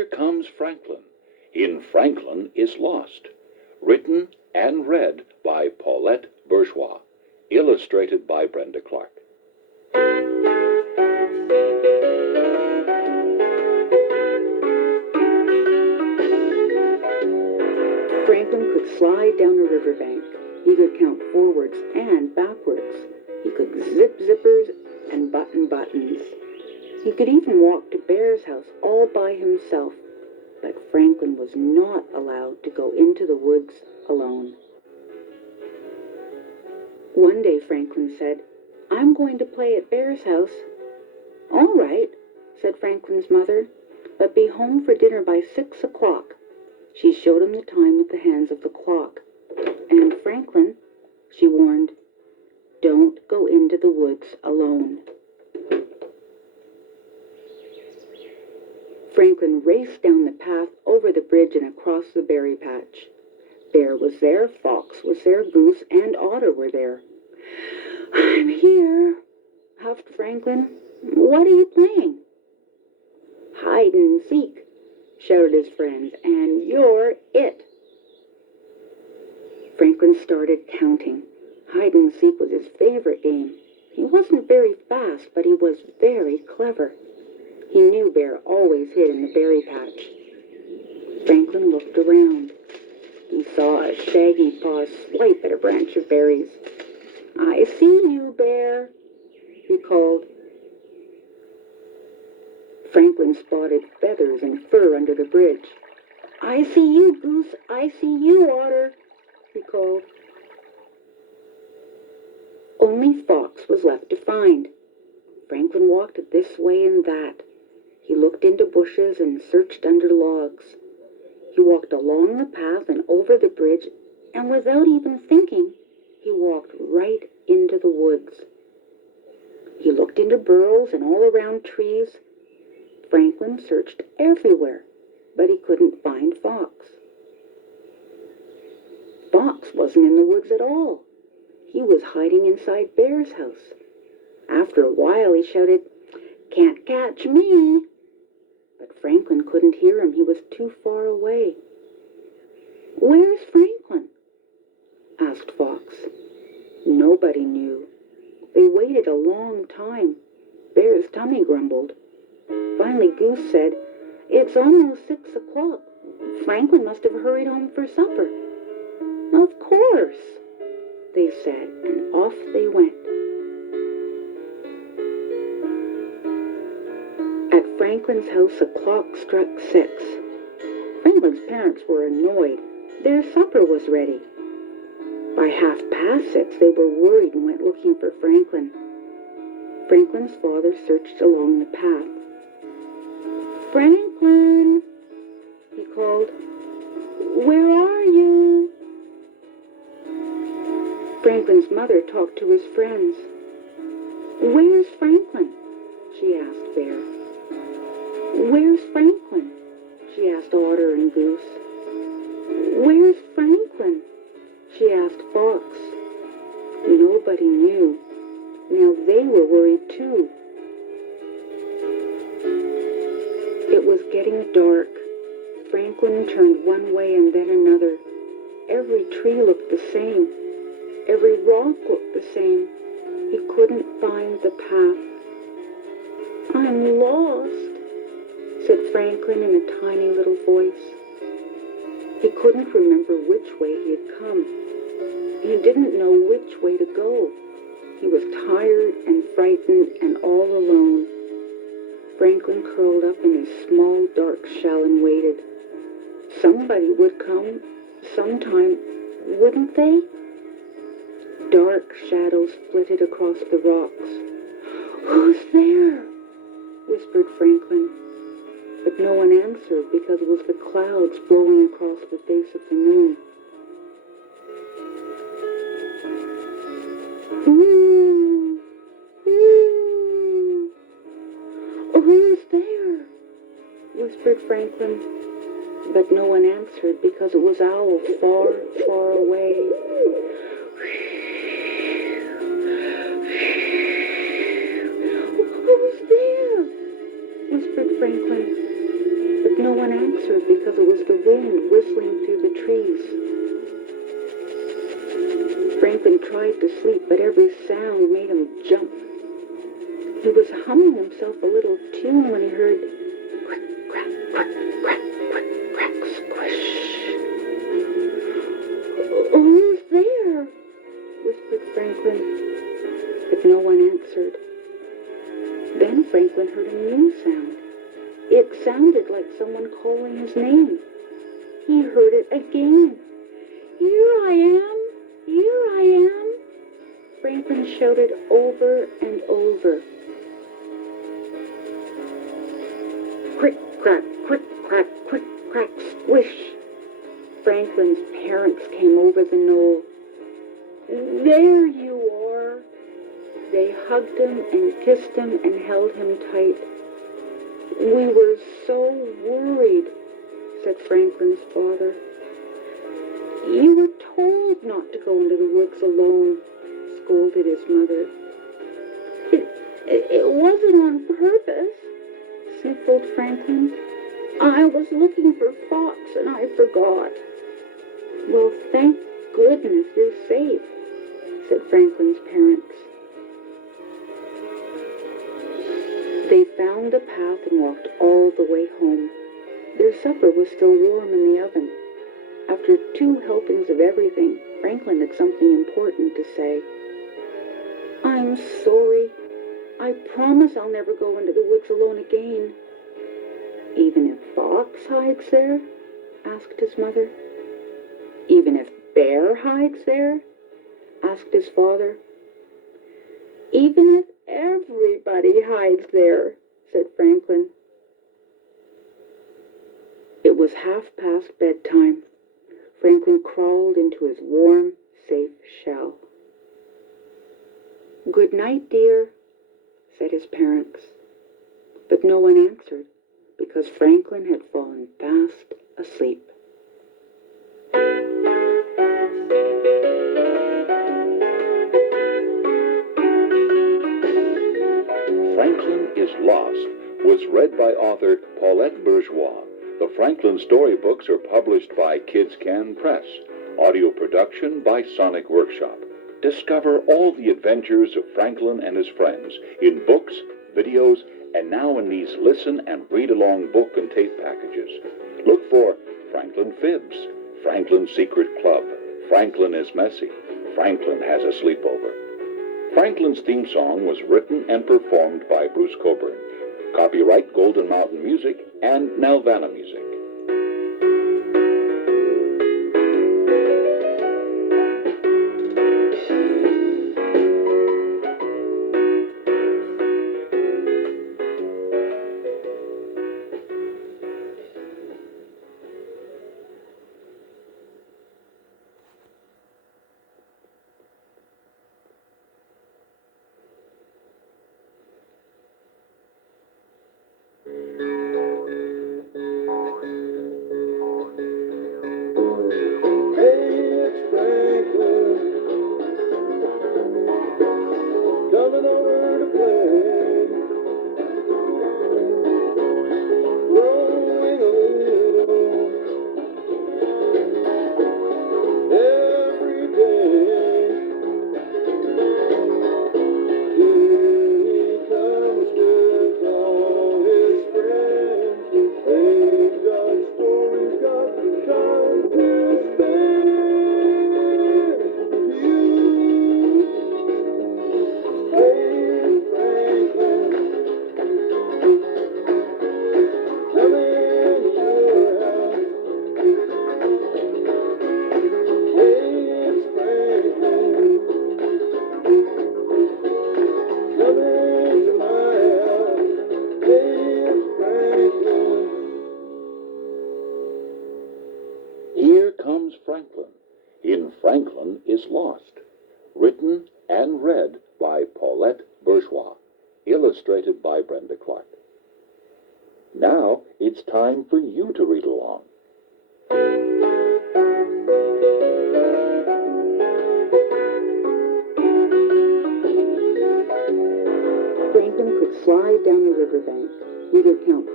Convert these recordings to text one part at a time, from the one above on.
Here Comes Franklin, in Franklin is Lost, written and read by Paulette Bourgeois, illustrated by Brenda Clark. Franklin could slide down a riverbank. He could count forwards and backwards. He could zip zippers and button buttons. He could even walk to Bear's house all by himself. But Franklin was not allowed to go into the woods alone. One day Franklin said, "I'm going to play at Bear's house." "All right," said Franklin's mother, "but be home for dinner by 6 o'clock. She showed him the time with the hands of the clock. "And Franklin," she warned, "don't go into the woods alone." Franklin raced down the path, over the bridge, and across the berry patch. Bear was there, Fox was there, Goose and Otter were there. "I'm here," huffed Franklin. "What are you playing?" "Hide and seek," shouted his friends, "and you're it." Franklin started counting. Hide and seek was his favorite game. He wasn't very fast, but he was very clever. He knew Bear always hid in the berry patch. Franklin looked around. He saw a shaggy paw swipe at a branch of berries. "I see you, Bear," he called. Franklin spotted feathers and fur under the bridge. "I see you, Goose. I see you, Otter," he called. Only Fox was left to find. Franklin walked this way and that. He looked into bushes and searched under logs. He walked along the path and over the bridge, and without even thinking, he walked right into the woods. He looked into burrows and all around trees. Franklin searched everywhere, but he couldn't find Fox. Fox wasn't in the woods at all. He was hiding inside Bear's house. After a while, he shouted, "Can't catch me!" But Franklin couldn't hear him. He was too far away. "Where's Franklin?" asked Fox. Nobody knew. They waited a long time. Bear's tummy grumbled. Finally Goose said, "It's almost 6 o'clock. Franklin must have hurried home for supper." "Of course," they said, and off they went. At Franklin's house, a clock struck 6. Franklin's parents were annoyed. Their supper was ready. By 6:30, they were worried and went looking for Franklin. Franklin's father searched along the path. "Franklin," he called, "where are you?" Franklin's mother talked to his friends. "Where's Franklin?" she asked Bear. "Where's Franklin?" she asked Otter and Goose. "Where's Franklin?" she asked Fox. Nobody knew. Now they were worried too. It was getting dark. Franklin turned one way and then another. Every tree looked the same. Every rock looked the same. He couldn't find the path. "I'm lost," said Franklin in a tiny little voice. He couldn't remember which way he had come. He didn't know which way to go. He was tired and frightened and all alone. Franklin curled up in his small dark shell and waited. Somebody would come sometime, wouldn't they? Dark shadows flitted across the rocks. "Who's there?" whispered Franklin. But no one answered because it was the clouds blowing across the face of the moon. "Ooh, ooh, who's there?" whispered Franklin. But no one answered because it was Owl far, far away. "Who's there?" whispered Franklin. But no one answered because it was the wind whistling through the trees. Franklin tried to sleep, but every sound made him jump. He was humming himself a little tune when he heard crick, crack, crick, crack, crick, crack, squish. "Who's there?" whispered Franklin, but no one answered. Then Franklin heard a new sound. It sounded like someone calling his name. He heard it again. "Here I am! Here I am!" Franklin shouted over and over. Crick, crack, crick, crack, crick, crack, squish. Franklin's parents came over the knoll. "There you are!" They hugged him and kissed him and held him tight. "We were so worried," said Franklin's father. "You were told not to go into the woods alone," scolded his mother. It wasn't on purpose," sniffled Franklin. "I was looking for Fox and I forgot." "Well, thank goodness you're safe," said Franklin's parents. They found a path and walked all the way home. Their supper was still warm in the oven. After 2 helpings of everything, Franklin had something important to say. "I'm sorry. I promise I'll never go into the woods alone again." "Even if Fox hides there?" asked his mother. "Even if Bear hides there?" asked his father. "Even if everybody hides there," said Franklin. It was 1/2 past bedtime. Franklin crawled into his warm, safe shell. "Good night, dear," said his parents. But no one answered because Franklin had fallen fast asleep. Franklin is Lost was read by author Paulette Bourgeois. The Franklin storybooks are published by Kids Can Press. Audio production by Sonic Workshop. Discover all the adventures of Franklin and his friends in books, videos, and now in these listen and read along book and tape packages. Look for Franklin Fibs, Franklin's Secret Club, Franklin is Messy, Franklin Has a Sleepover. Franklin's theme song was written and performed by Bruce Coburn. Copyright Golden Mountain Music and Nelvana Music. Coming over to play, growing a little every day. Here he comes with all his friends. They've got stories, got time to spend. You Hey Franklin, come in your house. Hey, it's Franklin, come into my house. Hey, it's Franklin. Here comes Franklin in Franklin is Lost. Written and read by Paulette Bourgeois. Illustrated by Brenda Clark. Now it's time for you to read along. Franklin could slide down the riverbank. He could count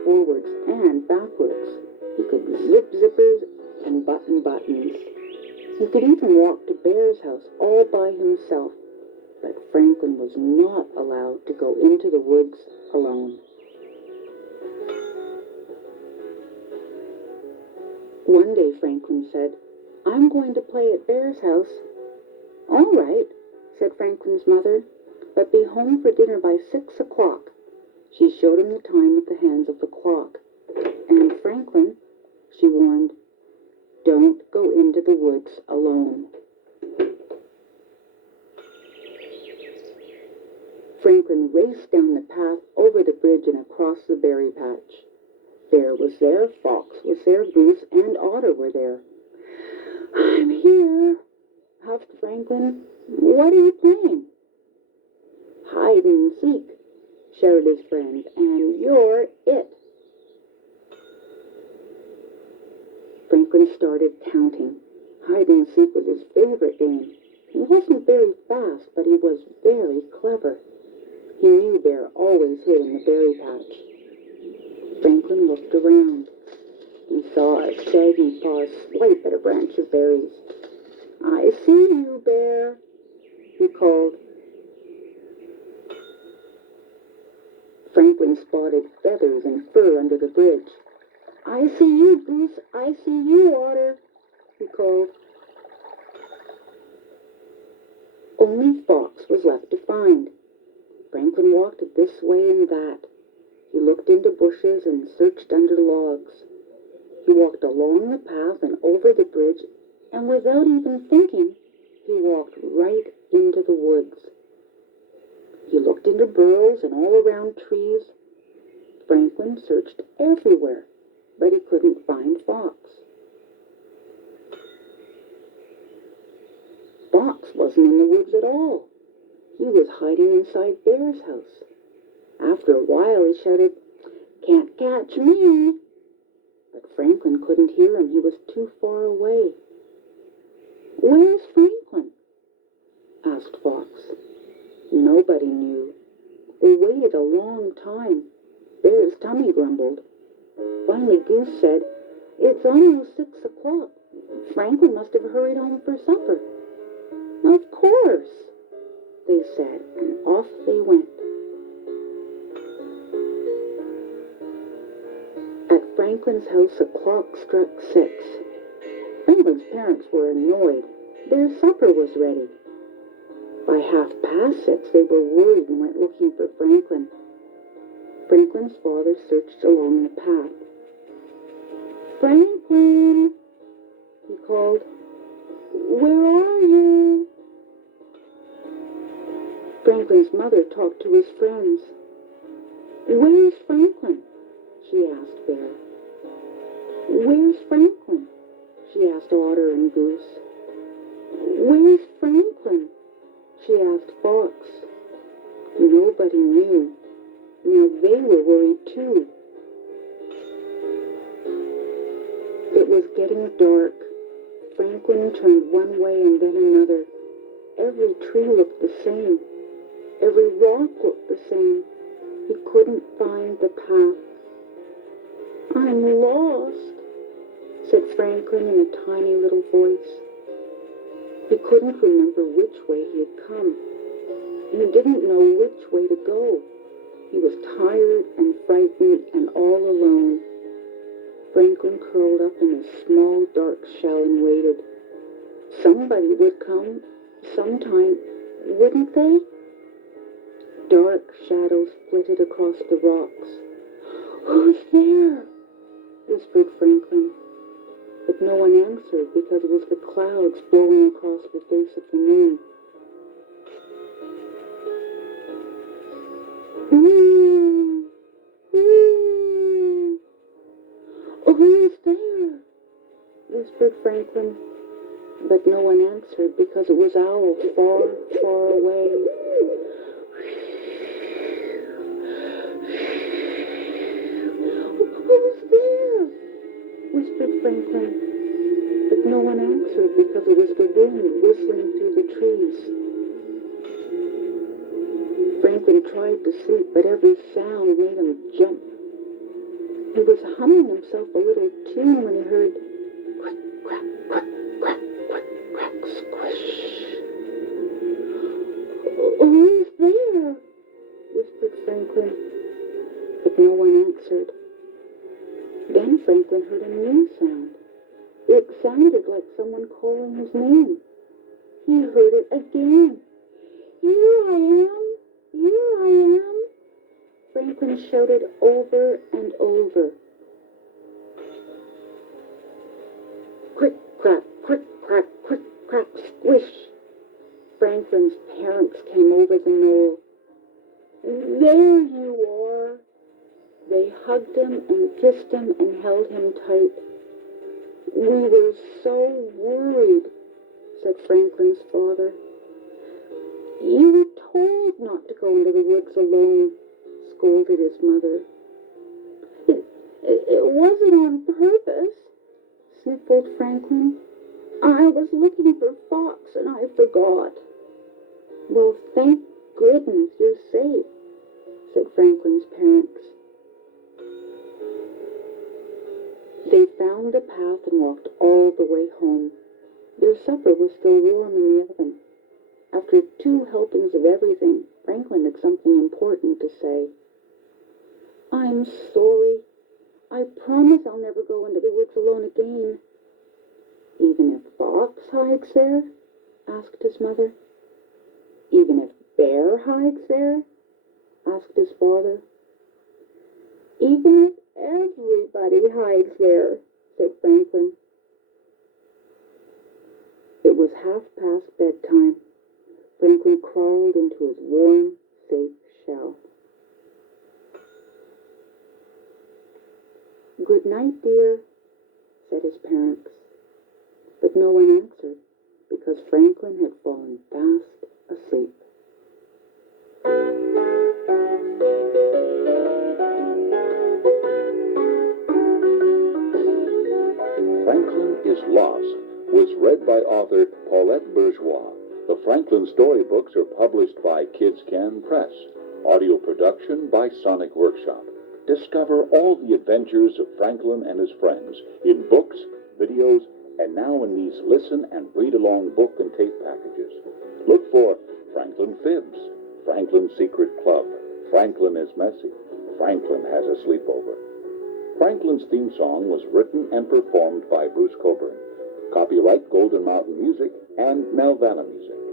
forwards and backwards. He could zip zippers and button buttons. He could even walk to Bear's house all by himself. But Franklin was not allowed to go into the woods alone. One day Franklin said, "I'm going to play at Bear's house." "All right," said Franklin's mother, "but be home for dinner by 6 o'clock. She showed him the time with the hands of the clock. "And Franklin," she warned, "don't go into the woods alone." Franklin raced down the path, over the bridge, and across the berry patch. Bear was there, Fox was there, Goose and Otter were there. "I'm here," huffed Franklin. "What are you playing?" "Hide and seek," shouted his friend, "and you're it." Franklin started counting. Hide and seek was his favorite game. He wasn't very fast, but he was very clever. He knew Bear always hid in the berry patch. Franklin looked around. He saw a shaggy paw swipe at a branch of berries. "I see you, Bear," he called. Franklin spotted feathers and fur under the bridge. "I see you, Goose. I see you, Otter," he called. Only Fox was left to find. Franklin walked this way and that. He looked into bushes and searched under logs. He walked along the path and over the bridge, and without even thinking, he walked right into the woods. He looked into burrows and all around trees. Franklin searched everywhere, but he couldn't find Fox. Fox wasn't in the woods at all. He was hiding inside Bear's house. After a while he shouted, "Can't catch me!" But Franklin couldn't hear him. He was too far away. "Where's Franklin?" asked Fox. Nobody knew. They waited a long time. Bear's tummy grumbled. Finally Goose said, "It's almost 6 o'clock. Franklin must have hurried home for supper." "Of course," they said, and off they went. At Franklin's house, a clock struck 6. Franklin's parents were annoyed. Their supper was ready. By 6:30, they were worried and went looking for Franklin. Franklin's father searched along the path. "Franklin," he called, "where are you?" Franklin's mother talked to his friends. "Where's Franklin?" she asked Bear. "Where's Franklin?" she asked Otter and Goose. "Where's Franklin?" she asked Fox. Nobody knew. Now they were worried too. It was getting dark. Franklin turned one way and then another. Every tree looked the same. Every rock looked the same. He couldn't find the path. "I'm lost," said Franklin in a tiny little voice. He couldn't remember which way he had come. He didn't know which way to go. He was tired and frightened and all alone. Franklin curled up in a small dark shell and waited. Somebody would come sometime, wouldn't they? Dark shadows flitted across the rocks. "Who's there?" whispered Franklin. But no one answered because it was the clouds blowing across the face of the moon. "Ooh, ooh. Oh, who's there?" whispered Franklin. But no one answered because it was Owl far, far away. "Who's there?" whispered Franklin. But no one answered because it was the wind whistling through the trees. Franklin tried to sleep, but every sound made him jump. He was humming himself a little tune when he heard crick, crack, crick, crack, crick, crack, squish. "Who's there?" whispered Franklin, but no one answered. Then Franklin heard a new sound. It sounded like someone calling his name. He heard it again. "Here I am! Here I am!" Franklin shouted over and over. Crick, crack, crick, crack, crick, crack, squish. Franklin's parents came over the knoll. "There you are!" They hugged him and kissed him and held him tight. "We were so worried," said Franklin's father. "You were told not to go into the woods alone," scolded his mother. It wasn't on purpose," sniffled Franklin. "I was looking for Fox and I forgot." "Well, thank goodness you're safe," said Franklin's parents. They found the path and walked all the way home. Their supper was still warm in the oven. After 2 helpings of everything, Franklin had something important to say. "I'm sorry. I promise I'll never go into the woods alone again." "Even if Fox hides there?" asked his mother. "Even if Bear hides there?" asked his father. "Even if everybody hides there," said Franklin. It was 1/2 bedtime. Franklin crawled into his warm, safe shell. "Good night, dear," said his parents. But no one answered, because Franklin had fallen fast asleep. Franklin is Lost was read by author Paulette Bourgeois. The Franklin storybooks are published by Kids Can Press. Audio production by Sonic Workshop. Discover all the adventures of Franklin and his friends in books, videos, and now in these listen and read along book and tape packages. Look for Franklin Fibs, Franklin's Secret Club, Franklin is Messy, Franklin Has a Sleepover. Franklin's theme song was written and performed by Bruce Coburn. Copyright Golden Mountain Music and Nelvana Music.